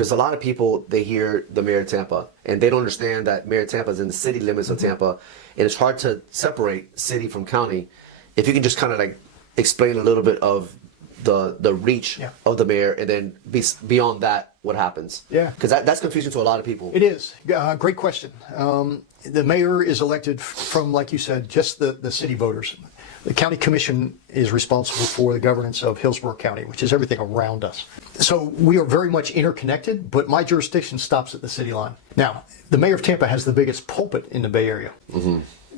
because a lot of people, they hear the mayor of Tampa and they don't understand that mayor of Tampa is in the city limits of Tampa, and it's hard to separate city from county. If you can just kind of like explain a little bit of the reach of the mayor, and then beyond that, what happens? Yeah, because that's confusing to a lot of people. It is. Great question. The mayor is elected from, like you said, just the city voters. The county commission is responsible for the governance of Hillsborough County, which is everything around us. So we are very much interconnected, but my jurisdiction stops at the city line. Now, the mayor of Tampa has the biggest pulpit in the Bay Area.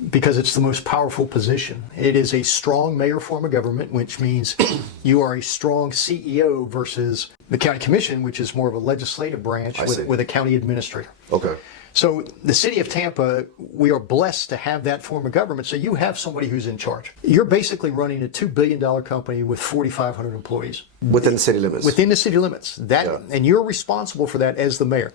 Because it's the most powerful position. It is a strong mayor form of government, which means you are a strong CEO versus the county commission, which is more of a legislative branch with a county administrator. Okay. So the city of Tampa, we are blessed to have that form of government. So you have somebody who's in charge. You're basically running a $2 billion company with 4,500 employees. Within the city limits. Within the city limits. And you're responsible for that as the mayor.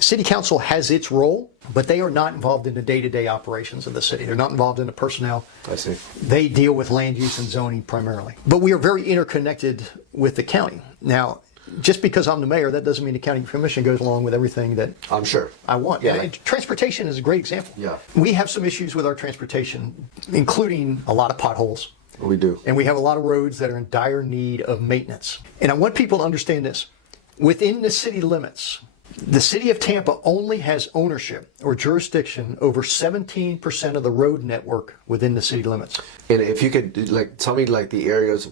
City council has its role, but they are not involved in the day-to-day operations of the city. They're not involved in the personnel. I see. They deal with land use and zoning primarily. But we are very interconnected with the county. Now, just because I'm the mayor, that doesn't mean the county commission goes along with everything that I'm sure I want. Yeah. And transportation is a great example. Yeah. We have some issues with our transportation, including a lot of potholes. We do. And we have a lot of roads that are in dire need of maintenance. And I want people to understand this. Within the city limits, the city of Tampa only has ownership or jurisdiction over 17% of the road network within the city limits. And if you could tell me the areas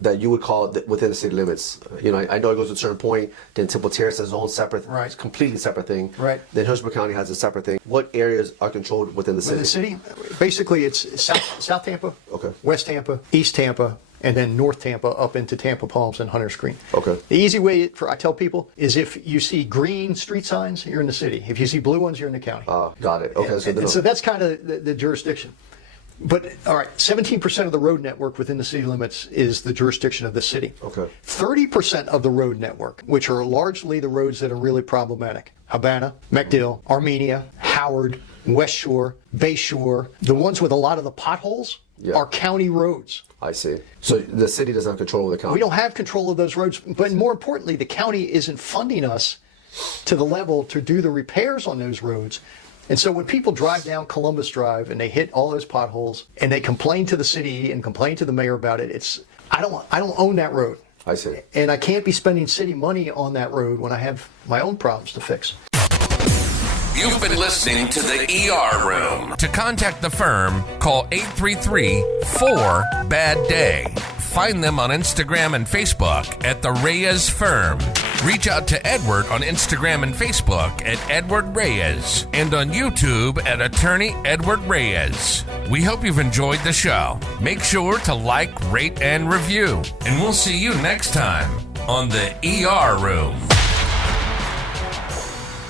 that you would call within the city limits. I know it goes to a certain point. Then Temple Terrace has its own separate, it's completely separate thing. Right. Then Hillsborough County has a separate thing. What areas are controlled within the city? Within the city, basically it's South Tampa, okay, West Tampa, East Tampa, and then North Tampa up into Tampa Palms and Hunters Green. Okay. The easy way I tell people is if you see green street signs, you're in the city. If you see blue ones, you're in the county. Got it. Okay. And so that's kind of the jurisdiction. But all right, 17% of the road network within the city limits is the jurisdiction of the city. Okay. 30% of the road network, which are largely the roads that are really problematic, Havana, MacDill, Armenia, Howard, West Shore, Bay Shore, the ones with a lot of the potholes are county roads. I see. So the city doesn't have control of the county. We don't have control of those roads, but more importantly, the county isn't funding us to the level to do the repairs on those roads. And so when people drive down Columbus Drive and they hit all those potholes and they complain to the city and complain to the mayor about it, I don't own that road. I see. And I can't be spending city money on that road when I have my own problems to fix. You've been listening to the ER Room. To contact the firm, call 833-4-BAD-DAY. Find them on Instagram and Facebook at The Reyes Firm. Reach out to Edward on Instagram and Facebook at Edward Reyes and on YouTube at Attorney Edward Reyes. We hope you've enjoyed the show. Make sure to like, rate, and review. And we'll see you next time on the ER Room.